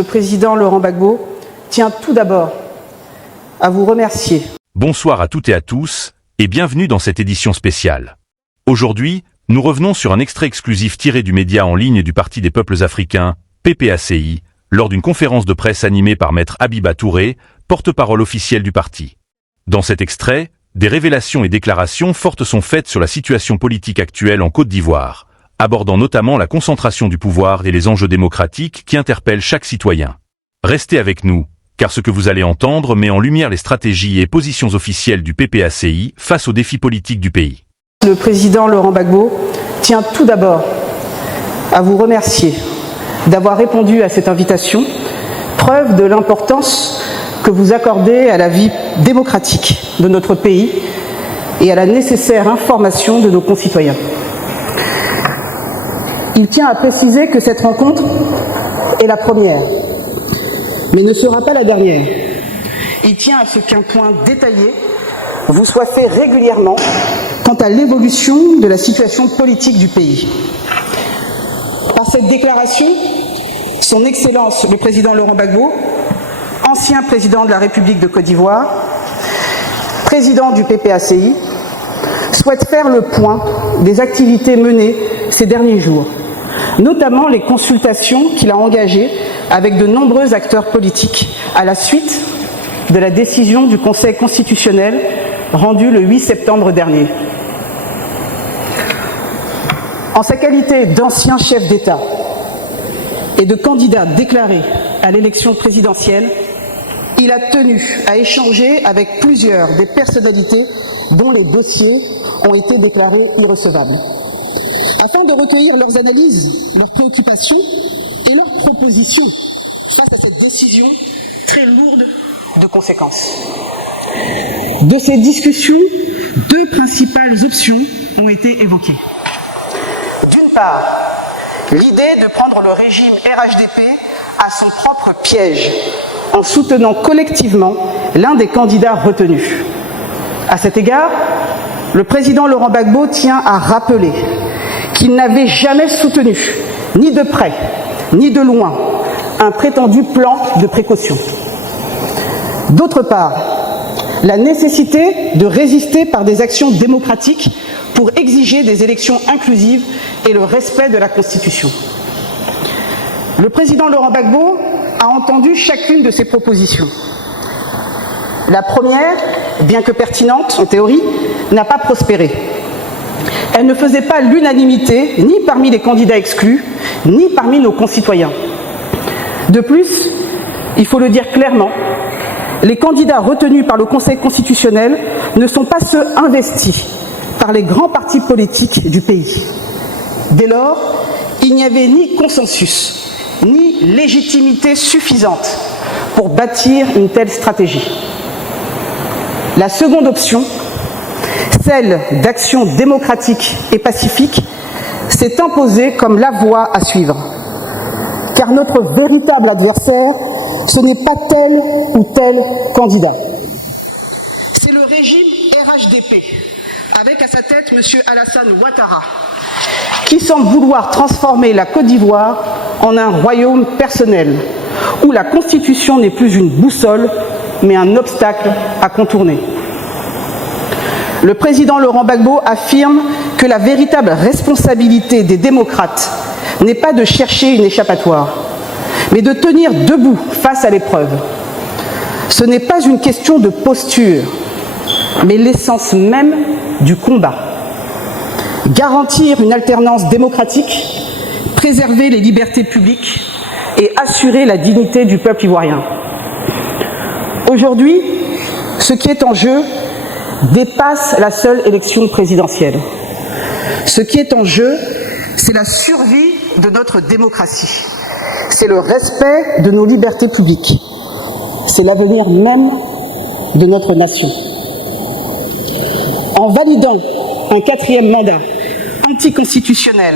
le président Laurent Gbagbo tient tout d'abord à vous remercier. Bonsoir à toutes et à tous, et bienvenue dans cette édition spéciale. Aujourd'hui, nous revenons sur un extrait exclusif tiré du média en ligne du Parti des peuples africains, PPACI, lors d'une conférence de presse animée par Maître Habiba Touré, porte-parole officielle du parti. Dans cet extrait, des révélations et déclarations fortes sont faites sur la situation politique actuelle en Côte d'Ivoire, abordant notamment la concentration du pouvoir et les enjeux démocratiques qui interpellent chaque citoyen. Restez avec nous, car ce que vous allez entendre met en lumière les stratégies et positions officielles du PPACI face aux défis politiques du pays. Le président Laurent Gbagbo tient tout d'abord à vous remercier d'avoir répondu à cette invitation, preuve de l'importance que vous accordez à la vie démocratique de notre pays et à la nécessaire information de nos concitoyens. Il tient à préciser que cette rencontre est la première, mais ne sera pas la dernière. Il tient à ce qu'un point détaillé vous soit fait régulièrement quant à l'évolution de la situation politique du pays. Par cette déclaration, Son Excellence le président Laurent Gbagbo, ancien président de la République de Côte d'Ivoire, président du PPACI, souhaite faire le point des activités menées ces derniers jours, notamment les consultations qu'il a engagées avec de nombreux acteurs politiques à la suite de la décision du Conseil constitutionnel rendue le 8 septembre dernier. En sa qualité d'ancien chef d'État et de candidat déclaré à l'élection présidentielle, il a tenu à échanger avec plusieurs des personnalités dont les dossiers ont été déclarés irrecevables, afin de recueillir leurs analyses, leurs préoccupations et leurs propositions face à cette décision très lourde de conséquences. De ces discussions, deux principales options ont été évoquées. D'une part, l'idée de prendre le régime RHDP à son propre piège, en soutenant collectivement l'un des candidats retenus. À cet égard, le président Laurent Gbagbo tient à rappeler qu'il n'avait jamais soutenu, ni de près, ni de loin, un prétendu plan de précaution. D'autre part, la nécessité de résister par des actions démocratiques pour exiger des élections inclusives et le respect de la Constitution. Le président Laurent Gbagbo a entendu chacune de ces propositions. La première, bien que pertinente en théorie, n'a pas prospéré. Elle ne faisait pas l'unanimité ni parmi les candidats exclus, ni parmi nos concitoyens. De plus, il faut le dire clairement, les candidats retenus par le Conseil constitutionnel ne sont pas ceux investis par les grands partis politiques du pays. Dès lors, il n'y avait ni consensus, ni légitimité suffisante pour bâtir une telle stratégie. La seconde option, celle d'action démocratique et pacifique, s'est imposée comme la voie à suivre. Car notre véritable adversaire, ce n'est pas tel ou tel candidat. C'est le régime RHDP, avec à sa tête M. Alassane Ouattara, qui semble vouloir transformer la Côte d'Ivoire en un royaume personnel, où la Constitution n'est plus une boussole, mais un obstacle à contourner. Le président Laurent Gbagbo affirme que la véritable responsabilité des démocrates n'est pas de chercher une échappatoire, mais de tenir debout face à l'épreuve. Ce n'est pas une question de posture, mais l'essence même du combat. Garantir une alternance démocratique, préserver les libertés publiques et assurer la dignité du peuple ivoirien. Aujourd'hui, ce qui est en jeu dépasse la seule élection présidentielle. Ce qui est en jeu, c'est la survie de notre démocratie. C'est le respect de nos libertés publiques. C'est l'avenir même de notre nation. En validant un quatrième mandat anticonstitutionnel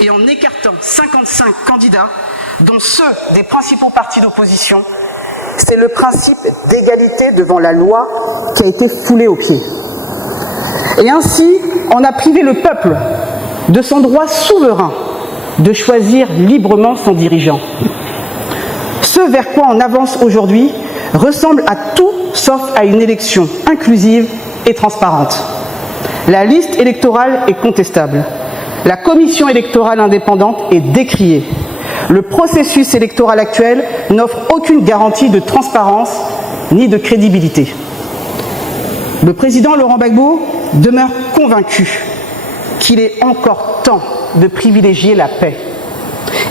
et en écartant 55 candidats, dont ceux des principaux partis d'opposition, c'est le principe d'égalité devant la loi qui a été foulé aux pieds. Et ainsi, on a privé le peuple de son droit souverain de choisir librement son dirigeant. Ce vers quoi on avance aujourd'hui ressemble à tout sauf à une élection inclusive et transparente. La liste électorale est contestable. La commission électorale indépendante est décriée. Le processus électoral actuel n'offre aucune garantie de transparence ni de crédibilité. Le président Laurent Gbagbo demeure convaincu qu'il est encore temps de privilégier la paix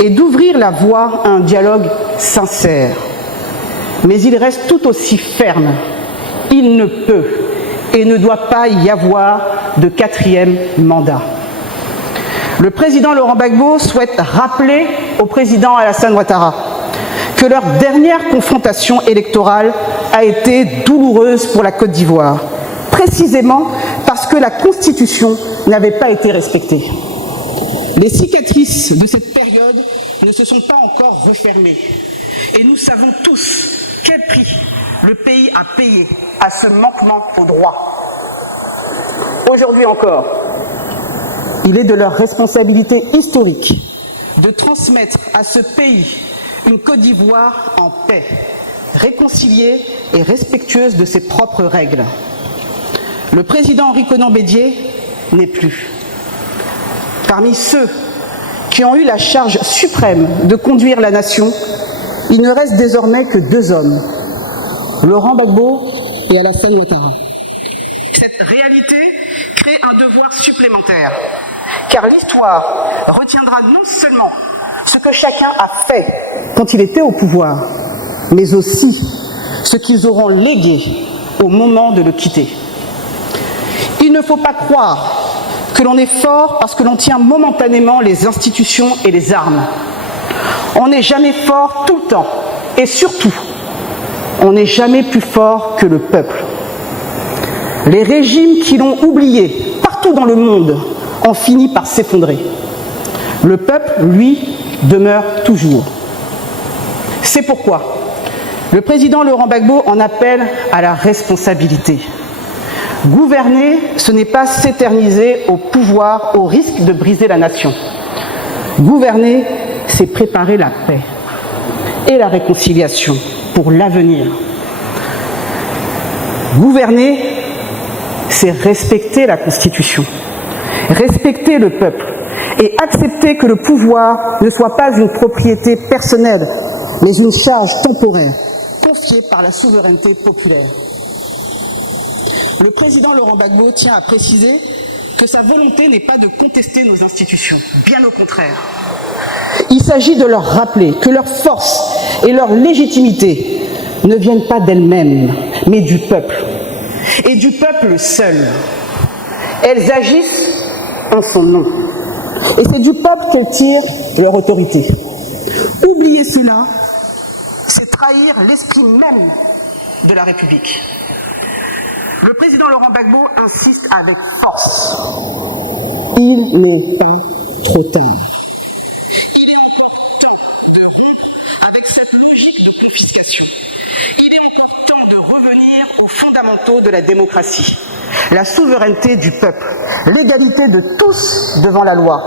et d'ouvrir la voie à un dialogue sincère. Mais il reste tout aussi ferme. Il ne peut et ne doit pas y avoir de quatrième mandat. Le président Laurent Gbagbo souhaite rappeler au président Alassane Ouattara que leur dernière confrontation électorale a été douloureuse pour la Côte d'Ivoire, précisément parce que la Constitution n'avait pas été respectée. Les cicatrices de cette période ne se sont pas encore refermées et nous savons tous quel prix le pays a payé à ce manquement au droit. Aujourd'hui encore, il est de leur responsabilité historique de transmettre à ce pays une Côte d'Ivoire en paix, réconciliée et respectueuse de ses propres règles. Le président Henri Konan Bédié n'est plus. Parmi ceux qui ont eu la charge suprême de conduire la nation, il ne reste désormais que deux hommes, Laurent Gbagbo et Alassane Ouattara. Cette réalité crée un devoir supplémentaire, car l'histoire retiendra non seulement ce que chacun a fait quand il était au pouvoir, mais aussi ce qu'ils auront légué au moment de le quitter. Il ne faut pas croire que l'on est fort parce que l'on tient momentanément les institutions et les armes. On n'est jamais fort tout le temps, et surtout, on n'est jamais plus fort que le peuple. Les régimes qui l'ont oublié partout dans le monde ont fini par s'effondrer. Le peuple, lui, demeure toujours. C'est pourquoi le président Laurent Gbagbo en appelle à la responsabilité. Gouverner, ce n'est pas s'éterniser au pouvoir au risque de briser la nation. Gouverner, c'est préparer la paix et la réconciliation pour l'avenir. Gouverner, c'est respecter la Constitution, respecter le peuple et accepter que le pouvoir ne soit pas une propriété personnelle, mais une charge temporaire confiée par la souveraineté populaire. Le président Laurent Gbagbo tient à préciser que sa volonté n'est pas de contester nos institutions, bien au contraire. Il s'agit de leur rappeler que leur force et leur légitimité ne viennent pas d'elles-mêmes, mais du peuple. Et du peuple seul. Elles agissent en son nom. Et c'est du peuple qu'elles tirent leur autorité. Oublier cela, c'est trahir l'esprit même de la République. Le président Laurent Gbagbo insiste avec force. Il n'est pas trop tard. Avec cette logique de confiscation, il est encore temps de revenir aux fondamentaux de la démocratie. La souveraineté du peuple, l'égalité de tous devant la loi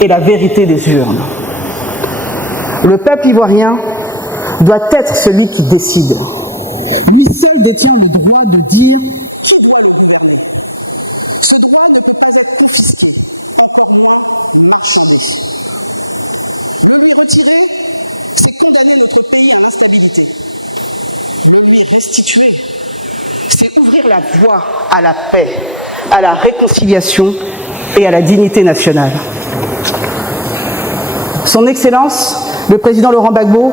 et la vérité des urnes. Le peuple ivoirien doit être celui qui décide. Lui seul détient le droit de dire qui doit le gouverner. Ce droit ne peut pas être confisqué, encore moins marchandise. Le lui retirer, c'est condamner notre pays à l'instabilité. Le lui restituer, c'est ouvrir la voie à la paix, à la réconciliation et à la dignité nationale. Son Excellence, le président Laurent Gbagbo,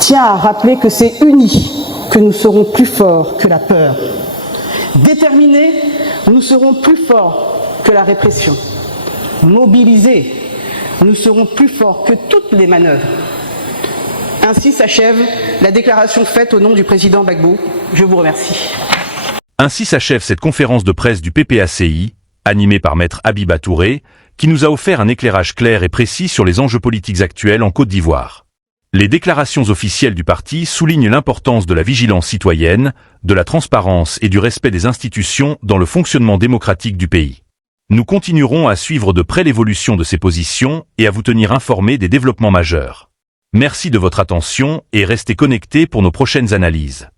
tient à rappeler que c'est unis que nous serons plus forts que la peur. Déterminés, nous serons plus forts que la répression. Mobilisés, nous serons plus forts que toutes les manœuvres. Ainsi s'achève la déclaration faite au nom du président Gbagbo. Je vous remercie. Ainsi s'achève cette conférence de presse du PPACI, animée par Maître Habiba Touré, qui nous a offert un éclairage clair et précis sur les enjeux politiques actuels en Côte d'Ivoire. Les déclarations officielles du parti soulignent l'importance de la vigilance citoyenne, de la transparence et du respect des institutions dans le fonctionnement démocratique du pays. Nous continuerons à suivre de près l'évolution de ces positions et à vous tenir informés des développements majeurs. Merci de votre attention et restez connectés pour nos prochaines analyses.